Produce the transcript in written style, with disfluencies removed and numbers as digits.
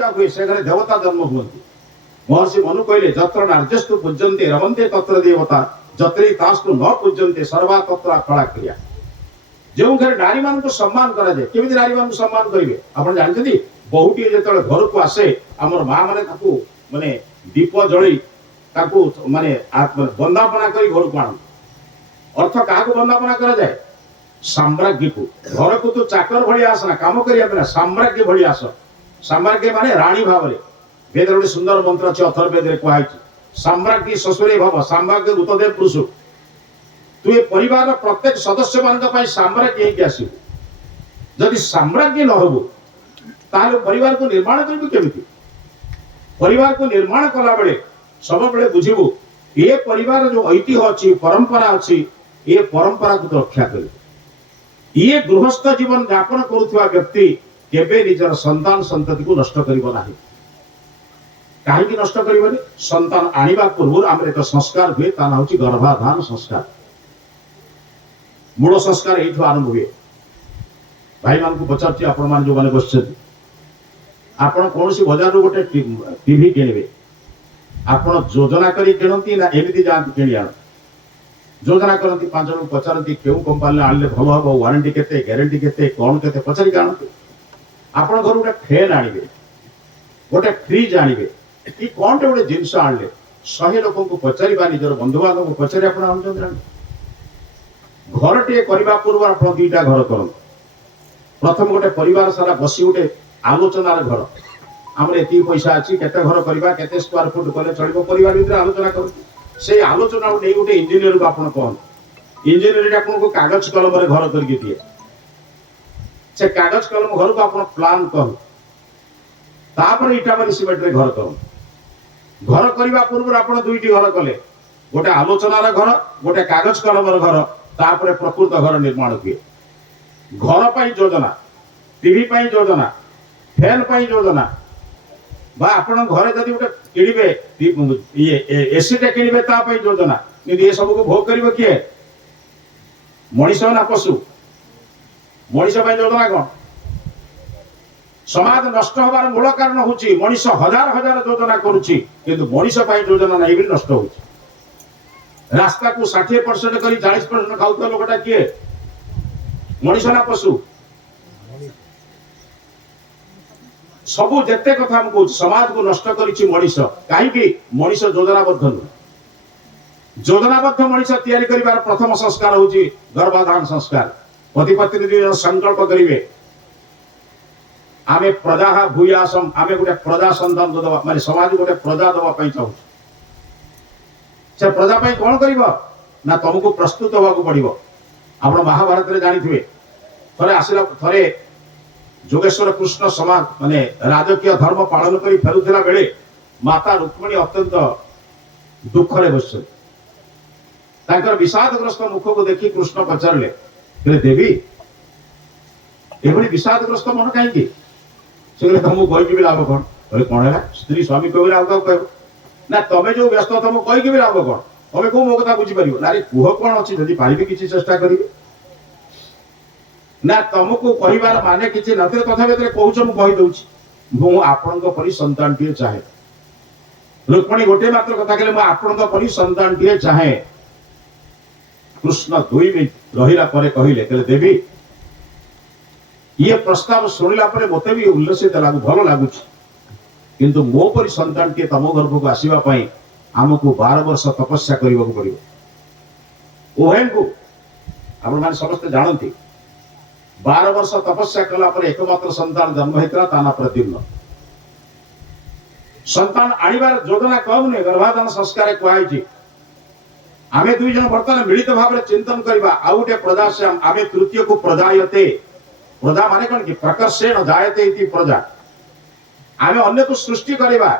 पूजा हुए से घरे देवता जन्म हुए। महर्षि मनु कहले जत्र नार्यस्तु पूज्यन्ते रमन्ते तत्र देवता जत्रे तास्तु न पूज्यन्ते सर्वा तत्र कला क्रिया। जो घर नारी मान को सम्मान करा जाए केमिति नारी मान को सम्मान करिवे आपण जानछथि बहुटी जेतले घर को आसे हमर मां माने ताकू माने दीप जळी ताकू माने वंदापना करी घर को आन अर्थ का को वंदापना करा जाए साम्राज्ञी को घर को तो चाकर भली आसना काम करिया बिना साम्राज्ञी भली आस साम्राज्ञी माने रानी भावरे वेद रे सुंदर मंत्र अछि अथर्ववेद रे कहै अछि साम्राज्ञी ससुरे भव साम्राज्ञी उतदेव पुरुष तु ए परिवार प्रत्येक सदस्य मान पई साम्राज्ञी के आसी जदि साम्राज्ञी न होबो ताले परिवार को निर्माण करबो केमिति परिवार को निर्माण कला बेले सब बेले बुझिबो ए परिवार जो ऐतिह्य अछि परंपरा अछि ए परंपरा को रक्षा करिबो ये गृहस्थ जीवन यापन करुवा व्यक्ति केबे निजर संतान संतति को नष्ट करिबो नाही काहेकि नष्ट करिबोनी संतान आनिबा पूर्व आमर एक संस्कार हुए ता नाउची गर्भाधान संस्कार मूल संस्कार एठु आरंभ हुए भाई मान को पचारती आपण मान जो माने बसछथि आपण कोनसी बाजार रो गोटे टीवी किनिबे आपण योजना करी किनती ना एमिति जान किनि आन योजना करती पांच जन पचारती केउ कंपनी आनले भलो हबो वारंटी केते ग्यारंटी केते कोन केते पचारि जानते आपण घर गोटे फैन आनिबे गोटे फ्रिज आनिबे कि कोनटे गोटे जिंस आनले 100 लोक को पचारिबा निजर बंधु बांधव को पचारि आपण आनछन घर टे करबा पूर्व आपण दीटा घर करन प्रथम गोटे परिवार सारा बसी गोटे आलोचनार घर हमर एती पैसा अछि केते घर करबा केते स्क्वायर फुट कले चलिबो परिवार भीतर आलोचना करती से आलोचना नै गोटे इंजीनियर को आपण कोन इंजीनियर आपन को कागज कलम रे घर करके दिए से कागज कलम घर को आपण प्लान कर तापर इटा मारी सिमेंट रे घर कर घर करबा पूर्व आपण दुईटी घर कले गोटे आलोचनार घर गोटे कागज कलम रे घर तापर प्रकृत घर निर्माण हुए घर पाई योजना टीवी पाई योजना फैन पाई योजना बा आपण घरे जदि गोटे किनिबे ये एसी टे किनिबे ता पाई योजना कि ये सब को भोग करिवो किए मनीष ना पशु मनीष पाई योजना कोन समाज नष्ट होबार मूल कारण होची मनीष हजार हजार योजना करूची किंतु मनीष पाई योजना नै भी नष्ट होची रास्ता को 60% करी 40% खाउता लोकटा किए मनीष ना पशु सबु जेते कथा हम कहू समाज को नष्ट करिछि मनीष काहेकि मनीष योजनाबद्ध न योजनाबद्ध मनीष तैयारी करिवार प्रथम संस्कार होछि गर्भाधान संस्कार पति पत्नी संकल्प करिवे आमे प्रजा भूयासम आमे गोटे प्रजा संतान दवा माने समाज गोटे प्रजा दवा पई चाहू से प्रजा पई कोन करिवो ना तुमको प्रस्तुत होबा को पड़िवो आपण महाभारत रे जानिथिबे थरे आसिला थरे जोगेश्वर कृष्ण समाज माने राजकीय धर्म पालन करी फेरुथिला बेले माता रुक्मिणी अत्यंत दुख रे बसछे ताकर विषादग्रस्त मुख को देखि कृष्ण पचारले कि देवी एभली विषादग्रस्त मन काहे की से तुमको कहि कि लाभ कोन बोले कोन है स्त्री स्वामी को लाभ कहबो ना तमे जो व्यस्त तुमको कहि कि लाभ कोन तमे को मो कथा बुझी परिबो नारी कुह कोन अछि जदि पारिबे किछि चेष्टा करिवे ना तुमको कहिबार माने किछि नथे तथा बेतरे कहूछ मु कहि दउछि मु आपन को परि संतान टिए चाहे रुक्मिणी गोटे मात्र कथा कहले मु आपन को परि संतान टिए चाहे कृष्ण 2 मिनिट रहिला परे कहिले कहले देवी ये प्रस्ताव सुनिला परे मते भी उल्लसित लागु भलो लागुछि किंतु मो परि संतान टिए तम गर्भ को आसीबा पई हमको 12 वर्ष तपस्या करिबा को पड़िबो ओहेन को आपण माने समस्त जानंती 12 वर्ष तपस्या कला पर एकमात्र संतान जन्म हेतरा ताना प्रद्युम्न संतान आनिबार योजना कम ने गर्भाधान संस्कार कहै छी आमे दुई जन वर्तमान मिलित भाव रे चिंतन करबा आउटे प्रजा से आमे तृतीय को प्रजायते प्रजा माने कोन कि प्रकर्षेण जायते इति प्रजा आमे अन्य को सृष्टि करबा